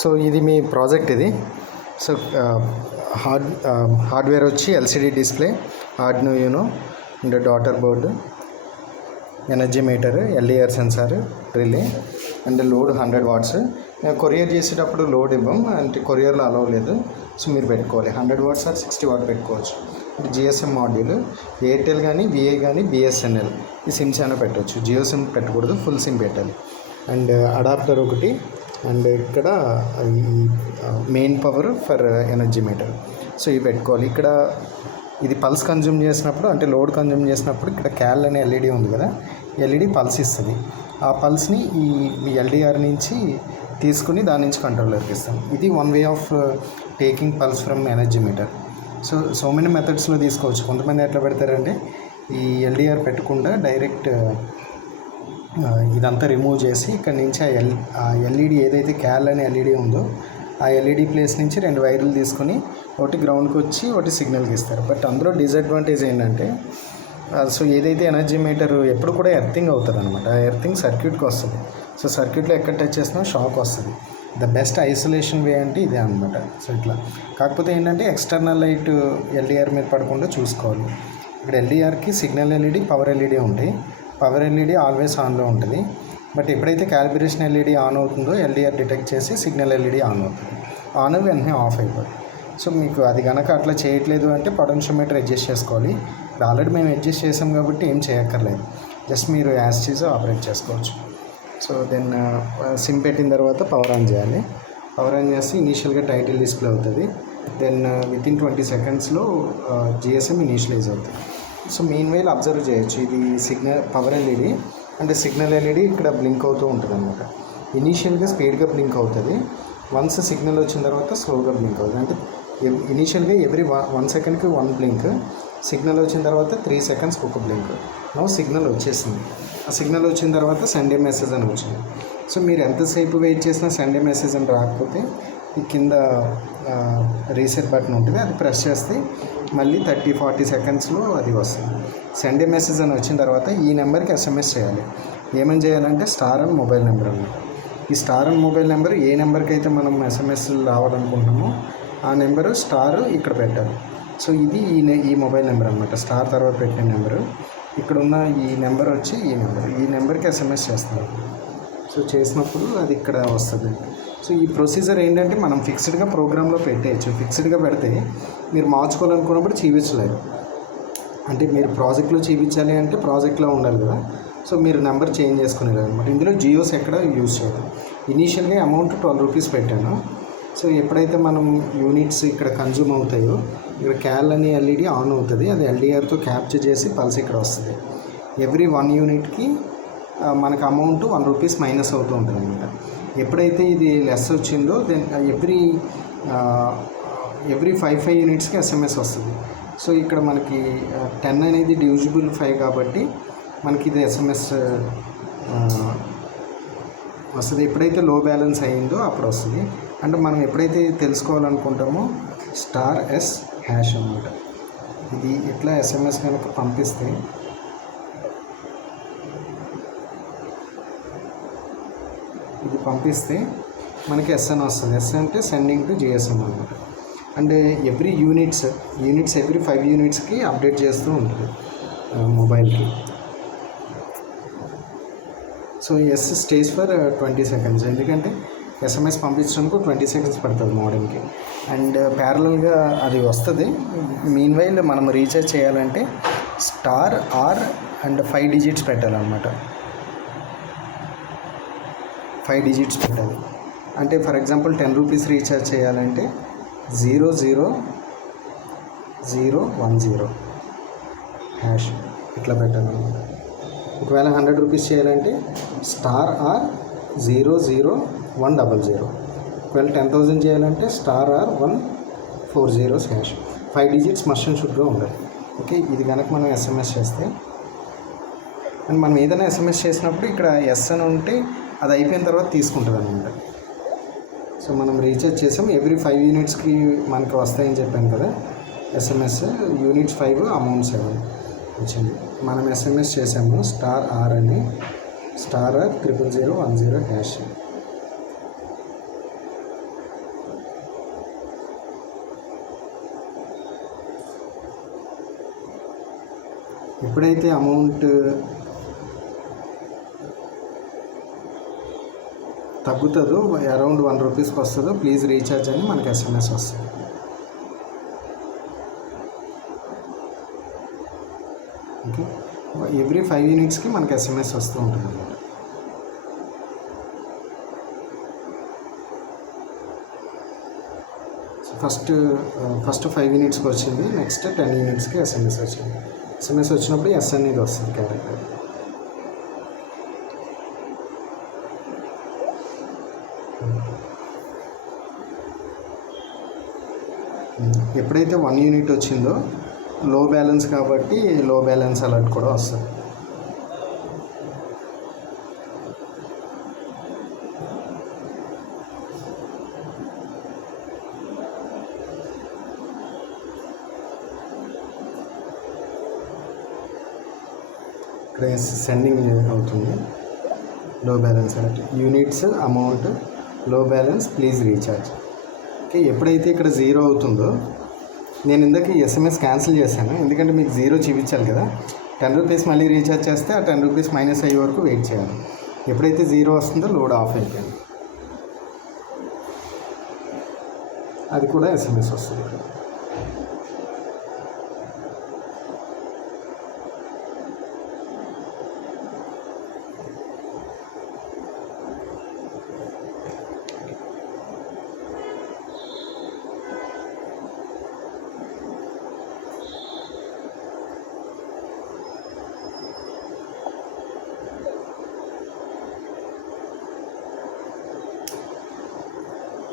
So ఇది మీ project ఇది. సో హార్డ్వేర్ వచ్చి LCD display, Arduino Uno and daughter board, energy meter, LDR sensor, relay and load 100 watts. Courier చేసేటప్పుడు load ఇవ్వం, అంటే కొరియర్లో అలవ్ లేదు. సో మీరు పెట్టుకోవాలి 100 వాట్స్ ఆర్ 60 వాట్ పెట్టుకోవచ్చు. జిఎస్ఎం మాడ్యూల్, ఎయిర్టెల్ కానీ, విఐ కానీ, బిఎస్ఎన్ఎల్ ఈ సిమ్స్ అయినా పెట్టవచ్చు. జియో సిమ్ పెట్టకూడదు, ఫుల్ సిమ్ పెట్టాలి. అండ్ అడాప్టర్ ఒకటి, అండ్ ఇక్కడ main power for energy meter. So ఇవి పెట్టుకోవాలి. ఇక్కడ ఇది పల్స్ కన్జ్యూమ్ చేసినప్పుడు, అంటే లోడ్ కన్జ్యూమ్ చేసినప్పుడు ఇక్కడ క్యాల్ అనే ఎల్ఈడి ఉంది కదా, ఎల్ఈడి పల్స్ ఇస్తుంది. ఆ పల్స్ని ఈ ఎల్డిఆర్ నుంచి తీసుకుని దాని నుంచి కంట్రోలర్కి ఇస్తాం. ఇది one way of taking pulse from energy meter. So many మెథడ్స్లో తీసుకోవచ్చు. కొంతమంది ఎట్లా పెడతారంటే ఈ ఎల్డిఆర్ పెట్టకుండా డైరెక్ట్ ఇదంతా రిమూవ్ చేసి ఇక్కడ నుంచి ఆ ఎల్ఈడి ఏదైతే క్యాల్ అనే ఎల్ఈడి ఉందో ఆ ఎల్ఈడి ప్లేస్ నుంచి 2 వైర్లు తీసుకొని ఒకటి గ్రౌండ్కి వచ్చి ఒకటి సిగ్నల్కి ఇస్తారు. బట్ అందులో డిసడ్వాంటేజ్ ఏంటంటే సో ఏదైతే ఎనర్జీ మీటర్ ఎప్పుడు కూడా ఎర్తింగ్ అవుతుంది అనమాట. ఆ ఎర్తింగ్ సర్క్యూట్కి వస్తుంది. సో సర్క్యూట్లో ఎక్కడ టచ్ చేసినా షాక్ వస్తుంది. ద బెస్ట్ ఐసోలేషన్ వే అంటే ఇదే అనమాట. సో ఇట్లా కాకపోతే ఏంటంటే ఎక్స్టర్నల్ లైట్ ఎల్డిఆర్ మీద పడకుండా చూసుకోవాలి. ఇక్కడ ఎల్డిఆర్కి సిగ్నల్ ఎల్ఈడి, పవర్ ఎల్ఈడి ఉంటాయి. పవర్ ఎల్ఈడి ఆల్వేస్ ఆన్లో ఉంటుంది. బట్ ఎప్పుడైతే క్యాలిబ్రేషన్ ఎల్ఈడి ఆన్ అవుతుందో ఎల్డిఆర్ డిటెక్ట్ చేసి సిగ్నల్ ఎల్ఈడి ఆన్ అవుతుంది. ఆన్ వెంటనే ఆఫ్ అయిపోతుంది. సో మీకు అది కనుక అట్లా చేయట్లేదు అంటే పొటెన్షియోమీటర్ అడ్జస్ట్ చేసుకోవాలి. ఇప్పుడు ఆల్రెడీ మేము అడ్జస్ట్ చేసాం కాబట్టి ఏం చేయక్కర్లేదు. జస్ట్ మీరు యాజ్ చీజ్ ఆపరేట్ చేసుకోవచ్చు. సో దెన్ సిమ్ పెట్టిన తర్వాత పవర్ ఆన్ చేయాలి. పవర్ ఆన్ చేస్తే ఇనీషియల్గా టైటిల్ డిస్ప్లే అవుతుంది. దెన్ వితిన్ 20 సెకండ్స్లో జిఎస్ఎం ఇనీషియలైజ్ అవుతుంది. సో మెయిన్ వైల్ అబ్జర్వ్ చేయొచ్చు. ఇది సిగ్నల్ పవర్ ఎల్ఈడి అంటే సిగ్నల్ ఎల్ఈడి ఇక్కడ బ్లింక్ అవుతూ ఉంటుంది అనమాట. ఇనీషియల్గా స్పీడ్గా బ్లింక్ అవుతుంది. వన్స్ సిగ్నల్ వచ్చిన తర్వాత స్లోగా బ్లింక్ అవుతుంది. అంటే ఇనీషియల్గా ఎవ్రీ 1 సెకండ్కి 1 బ్లింక్, సిగ్నల్ వచ్చిన తర్వాత 3 సెకండ్స్కి ఒక బ్లింక్. నో సిగ్నల్ వచ్చేసింది. ఆ సిగ్నల్ వచ్చిన తర్వాత సండే మెసేజ్ అని వచ్చింది. సో మీరు ఎంతసేపు వెయిట్ చేసినా సండే మెసేజ్ అని రాకపోతే ఈ కింద రీసెట్ బటన్ ఉంటుంది, అది ప్రెస్ చేస్తే మళ్ళీ 30-40 సెకండ్స్లో అది వస్తుంది. సండే మెసేజ్ అని వచ్చిన తర్వాత ఈ నెంబర్కి ఎస్ఎంఎస్ చేయాలి. ఏమని చేయాలంటే స్టార్ అని మొబైల్ నెంబర్ అన్నమాట. ఈ స్టార్ అని మొబైల్ నెంబర్ ఏ నెంబర్కి అయితే మనం ఎస్ఎంఎస్ రావాలనుకుంటున్నామో ఆ నెంబరు స్టార్ ఇక్కడ పెట్టాలి. సో ఇది ఈ మొబైల్ నెంబర్ అనమాట. స్టార్ తర్వాత పెట్టిన నెంబరు. ఇక్కడ ఉన్న ఈ నెంబర్ వచ్చి ఈ నెంబర్కి ఎస్ఎంఎస్ చేస్తున్నారు. సో చేసినప్పుడు అది ఇక్కడ వస్తుంది. సో ఈ ప్రొసీజర్ ఏంటంటే మనం ఫిక్స్డ్గా ప్రోగ్రాంలో పెట్టేయచ్చు. ఫిక్స్డ్గా పెడితే మీరు మార్చుకోవాలనుకున్నప్పుడు చూపించలేరు. అంటే మీరు ప్రాజెక్ట్లో చూపించాలి అంటే ప్రాజెక్ట్లో ఉండాలి కదా. సో మీరు నెంబర్ చేంజ్ చేసుకునేది అనమాట. ఇందులో జియోస్ ఎక్కడ యూజ్ చేయదు. ఇనీషియల్గా అమౌంట్ 12 రూపీస్ పెట్టాను. సో ఎప్పుడైతే మనం యూనిట్స్ ఇక్కడ కన్జ్యూమ్ అవుతాయో ఇక్కడ క్యాల్ అని ఎల్ఈడి ఆన్ అవుతుంది. అది ఎల్డిఆర్తో క్యాప్చర్ చేసి పల్స్ ఇక్కడ వస్తుంది. ఎవ్రీ 1 యూనిట్కి మనకు అమౌంట్ 1 రూపీస్ మైనస్ అవుతూ ఉంటుంది అనమాట. ఎప్పుడైతే ఇది లెస్ వచ్చిందో దెన్ ఎవ్రీ 5 యూనిట్స్కి ఎస్ఎంఎస్ వస్తుంది. సో ఇక్కడ మనకి 10 అనేది డివిజిబుల్ 5 కాబట్టి మనకి ఇది ఎస్ఎంఎస్ వస్తుంది. ఎప్పుడైతే లో బ్యాలెన్స్ అయ్యిందో అప్పుడు వస్తుంది. అంటే మనం ఎప్పుడైతే తెలుసుకోవాలనుకుంటామో స్టార్ ఎస్ హ్యాష్ అన్నమాట. ఇది ఇట్లా ఎస్ఎంఎస్ కనుక పంపిస్తే మనకి ఎస్ అని వస్తుంది. ఎస్ అంటే సెండింగ్ టు జిఎస్ఎం అనమాట. అండ్ ఎవ్రీ యూనిట్స్ ఎవ్రీ 5 యూనిట్స్కి అప్డేట్ చేస్తూ ఉంటుంది మొబైల్కి. So S stage for 20 seconds, ఎందుకంటే ఎస్ఎంఎస్ పంపించడానికి 20 సెకండ్స్ పడుతుంది మోడెంకి. అండ్ ప్యారలల్గా అది వస్తుంది. మీన్ వైల్ మనం రీఛార్జ్ చేయాలంటే స్టార్ ఆర్ అండ్ 5 డిజిట్స్ పెట్టాలన్నమాట. 5 డిజిట్స్ పెట్టాలి. అంటే ఫర్ ఎగ్జాంపుల్ 10 రూపీస్ రీఛార్జ్ చేయాలంటే 00010 హ్యాష్ ఇట్లా పెట్టాలన్నమాట. ఒకవేళ 100 రూపీస్ చేయాలంటే స్టార్ ఆర్ 00100. ఒకవేళ 10,000 చేయాలంటే star R 140 hash. 5 digits must and షుడ్గా ఉండాలి. ఓకే, ఇది కనుక మనం ఎస్ఎంఎస్ చేస్తే అండ్ మనం ఏదైనా ఎస్ఎంఎస్ చేసినప్పుడు ఇక్కడ ఎస్ అని ఉంటే అది అయిపోయిన తర్వాత తీసుకుంటుంది అనమాట. సో మనం రీఛార్జ్ చేసాం. ఎవ్రీ 5 యూనిట్స్కి మనకి వస్తాయని చెప్పాను కదా ఎస్ఎంఎస్. యూనిట్స్ 5 అమౌంట్ 7 వచ్చింది. మనం ఎస్ఎంఎస్ చేసాము స్టార్ ఆర్ అని, స్టార్ ఆర్ 00010 హ్యాష్. ఎప్పుడైతే అమౌంట్ తగ్గుతుందో అరౌండ్ 1 రూపీస్కి వస్తుందో ప్లీజ్ రీఛార్జ్ అని మనకి ఎస్ఎంఎస్ వస్తుంది. ఓకే, ఎవ్రీ 5 యూనిట్స్కి మనకి ఎస్ఎంఎస్ వస్తూ ఉంటుంది అన్నమాట. ఫస్ట్ 5 యూనిట్స్కి వచ్చింది, నెక్స్ట్ 10 యూనిట్స్కి ఎస్ఎంఎస్ వచ్చింది. ఎస్ఎంఎస్ వచ్చినప్పుడు ఎస్ అనేది వస్తుంది క్యారెక్టర్. ఎప్పుడైతే 1 యూనిట్ వచ్చిందో లో బ్యాలెన్స్ కాబట్టి లో బ్యాలెన్స్ అలర్ట్ కూడా వస్తుంది. ఇక్కడ సెండింగ్ అవుతుంది లో బ్యాలెన్స్ అలర్ట్, యూనిట్స్ అమౌంట్ లో బ్యాలెన్స్ ప్లీజ్ రీఛార్జ్. ఓకే, ఎప్పుడైతే ఇక్కడ 0 అవుతుందో, నేను ఇందాక ఎస్ఎంఎస్ క్యాన్సిల్ చేశాను ఎందుకంటే మీకు 0 చూపించాలి కదా. 10 రూపీస్ మళ్ళీ రీఛార్జ్ చేస్తే ఆ 10 రూపీస్ మైనస్ అయ్యే వరకు వెయిట్ చేయాలి. ఎప్పుడైతే 0 వస్తుందో లోడ్ ఆఫ్ అయిపోయింది, అది కూడా ఎస్ఎంఎస్ వస్తుంది.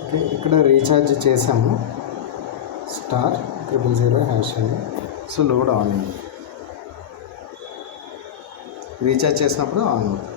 ఓకే, ఇక్కడ రీఛార్జ్ చేసాము *000# అని. సో లోడ్ ఆన్ అయింది, రీఛార్జ్ చేసినప్పుడు ఆన్ అవుతుంది.